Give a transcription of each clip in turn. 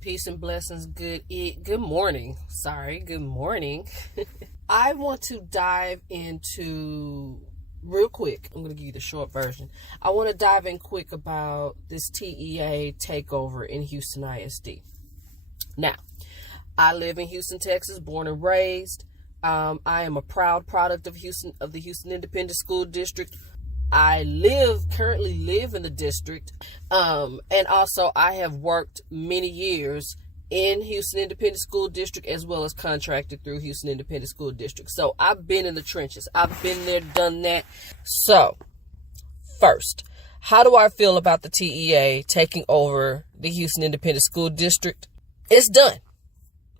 Peace and blessings. Good morning. Good morning. I want to dive into real quick. I'm going to give you the short version. I want to dive in quick about this TEA takeover in Houston-ISD. Now, I live in Houston, Texas, born and raised. I am a proud product of the Houston Independent School District. I currently live in the district, and also I have worked many years in Houston Independent School District as well as contracted through Houston Independent School District. So I've been in the trenches. I've been there, done that. So first, how do I feel about the TEA taking over the Houston Independent School District? It's done.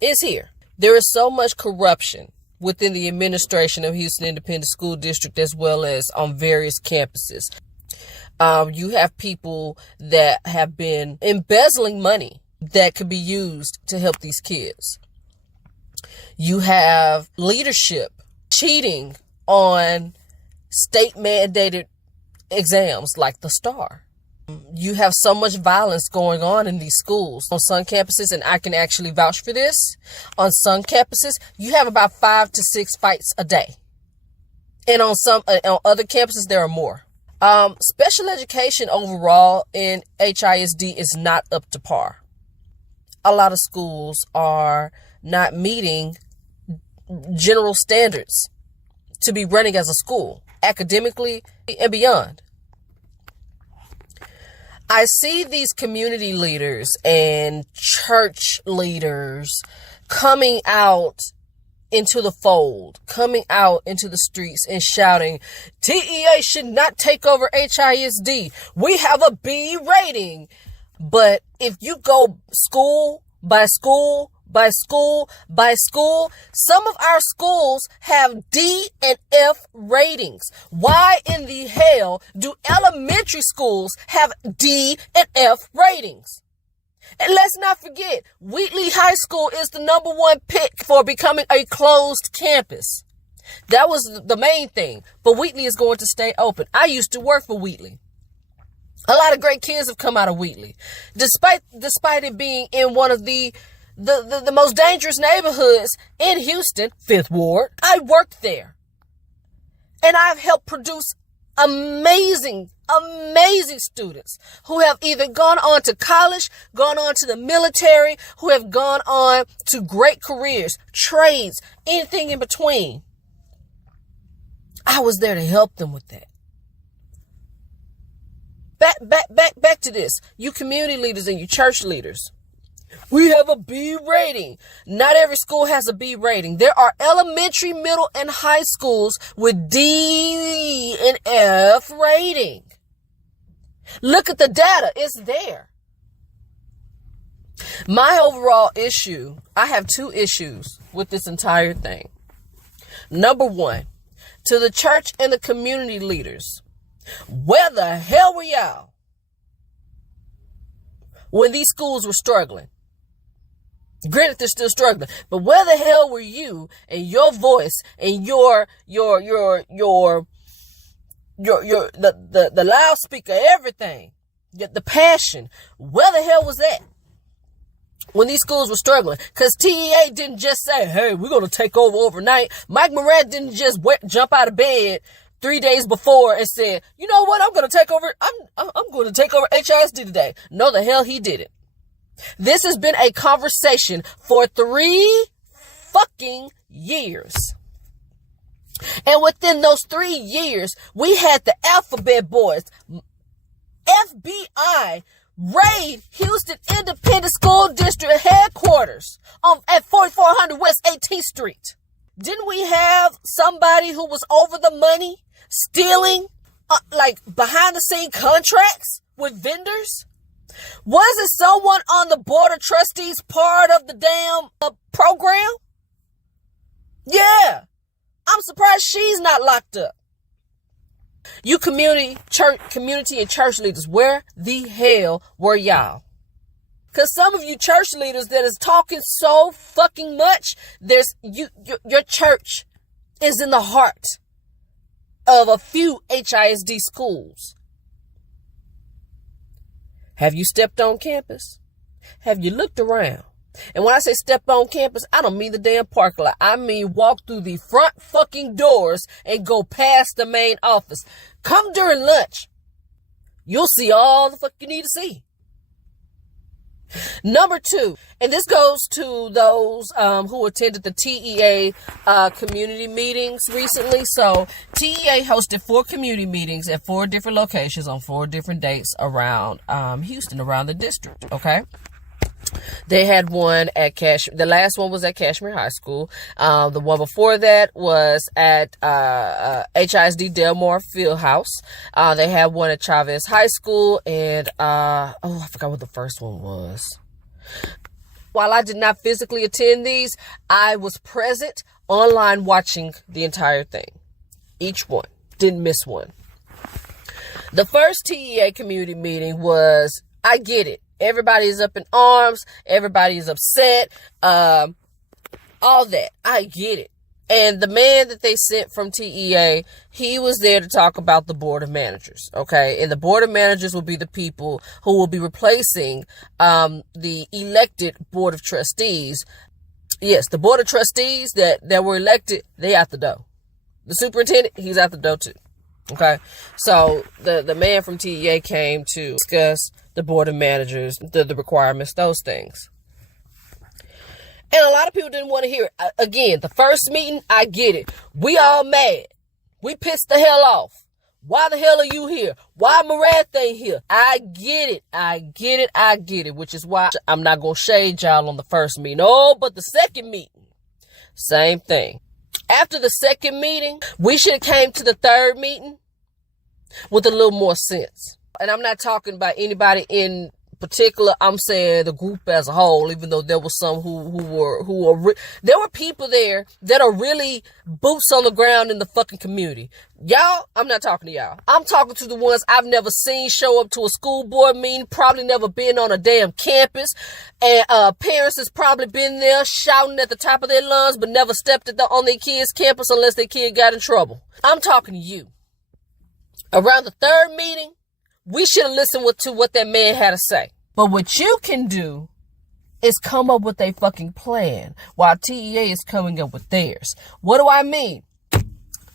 It's here. There is so much corruption within the administration of Houston Independent School District as well as on various campuses. You have people that have been embezzling money that could be used to help these kids. You have leadership cheating on state mandated exams like the STAR. You have so much violence going on in these schools. On some campuses, and I can actually vouch for this, on some campuses, you have about 5 to 6 fights a day. And on other campuses, there are more. Special education overall in HISD is not up to par. A lot of schools are not meeting general standards to be running as a school, academically and beyond. I see these community leaders and church leaders coming out into the fold, coming out into the streets and shouting, TEA should not take over HISD. We have a B rating. But if you go school by school by school by school, some of our schools have D and F ratings. Why in the hell do elementary schools have D and F ratings? And let's not forget, Wheatley High School is the #1 pick for becoming a closed campus. That was the main thing. But Wheatley is going to stay open. I used to work for Wheatley. A lot of great kids have come out of Wheatley. Despite it being in one of the most dangerous neighborhoods in Houston, 5th Ward, I worked there. And I've helped produce amazing students who have either gone on to college, gone on to the military, who have gone on to great careers, trades, anything in between. I was there to help them with that. Back to this. You community leaders and you church leaders. We have a B rating. Not every school has a B rating. There are elementary, middle, and high schools with D and F rating. Look at the data. It's there. My overall issue, I have 2 issues with this entire thing. Number 1, to the church and the community leaders. Where the hell were y'all when these schools were struggling? Granted, they're still struggling, but where the hell were you and your voice and the loudspeaker, everything, the passion? Where the hell was that when these schools were struggling? Because TEA didn't just say, hey, we're going to take over overnight. Mike Moran didn't just jump out of bed 3 days before and said, you know what, I'm going to take over. I'm going to take over HISD today. No, the hell he didn't. This has been a conversation for 3 fucking years. And within those 3 years, we had the Alphabet Boys, FBI, raid Houston Independent School District headquarters at 4400 West 18th Street. Didn't we have somebody who was over the money stealing like behind the scene contracts with vendors? Wasn't someone on the board of trustees part of the damn program? Yeah. I'm surprised she's not locked up. You community and church leaders, where the hell were y'all? Because some of you church leaders that is talking so fucking much, your church is in the heart of a few HISD schools. Have you stepped on campus? Have you looked around? And when I say step on campus, I don't mean the damn parking lot. I mean walk through the front fucking doors and go past the main office. Come during lunch. You'll see all the fuck you need to see. Number 2, and this goes to those who attended the TEA community meetings recently. So TEA hosted 4 community meetings at 4 different locations on 4 different dates around Houston, around the district. Okay. They had one at the last one was at Cashmere High School. The one before that was at HISD Delmar Fieldhouse. They had one at Chavez High School, and I forgot what the first one was. While I did not physically attend these, I was present online watching the entire thing. Each one. Didn't miss one. The first TEA community meeting was, I get it. Everybody is up in arms. Everybody is upset. All that. I get it. And the man that they sent from TEA, he was there to talk about the board of managers. Okay. And the board of managers will be the people who will be replacing, the elected board of trustees. Yes. The board of trustees that were elected, they out the door. The superintendent, he's out the door too. Okay. So the man from TEA came to discuss the board of managers, the requirements, those things. And a lot of people didn't want to hear it. Again, the first meeting, I get it. We all mad. We pissed the hell off. Why the hell are you here? Why Marath ain't here? I get it. I get it. Which is why I'm not going to shade y'all on the first meeting. Oh, but the second meeting, same thing. After the second meeting, we should have came to the third meeting with a little more sense. And I'm not talking about anybody in particular. I'm saying the group as a whole, even though there was some there were people there that are really boots on the ground in the fucking community. Y'all, I'm not talking to y'all. I'm talking to the ones I've never seen show up to a school board meeting, probably never been on a damn campus. And parents has probably been there shouting at the top of their lungs, but never stepped on their kid's campus unless their kid got in trouble. I'm talking to you. Around the third meeting, we should have listened to what that man had to say. But what you can do is come up with a fucking plan while TEA is coming up with theirs. What do I mean?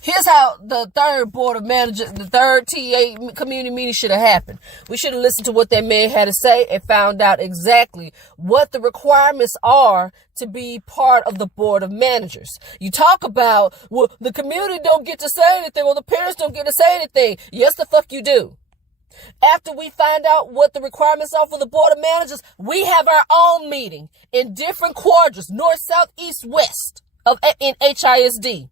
Here's how the third board of managers, the third TEA community meeting should have happened. We should have listened to what that man had to say and found out exactly what the requirements are to be part of the board of managers. You talk about, well, the community don't get to say anything, or the parents don't get to say anything. Yes, the fuck you do. After we find out what the requirements are for the board of managers, we have our own meeting in different quadrants, north, south, east, west in HISD.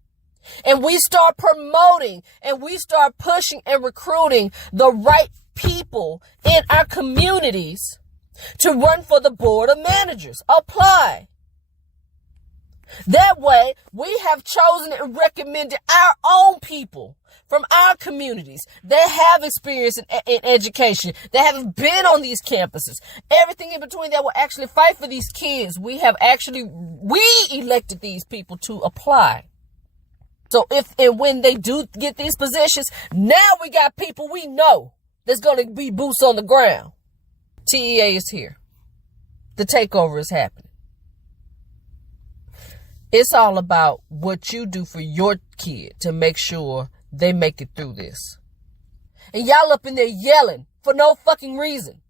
And we start promoting and we start pushing and recruiting the right people in our communities to run for the board of managers. Apply. That way, we have chosen and recommended our own people from our communities that have experience in education, that have been on these campuses, everything in between, that will actually fight for these kids. We elected these people to apply. So if and when they do get these positions, now we got people we know that's going to be boots on the ground. TEA is here. The takeover is happening. It's all about what you do for your kid to make sure they make it through this. And y'all up in there yelling for no fucking reason.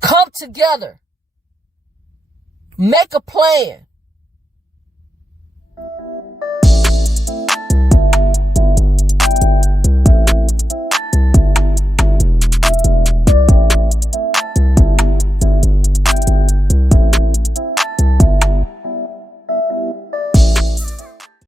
Come together. Make a plan.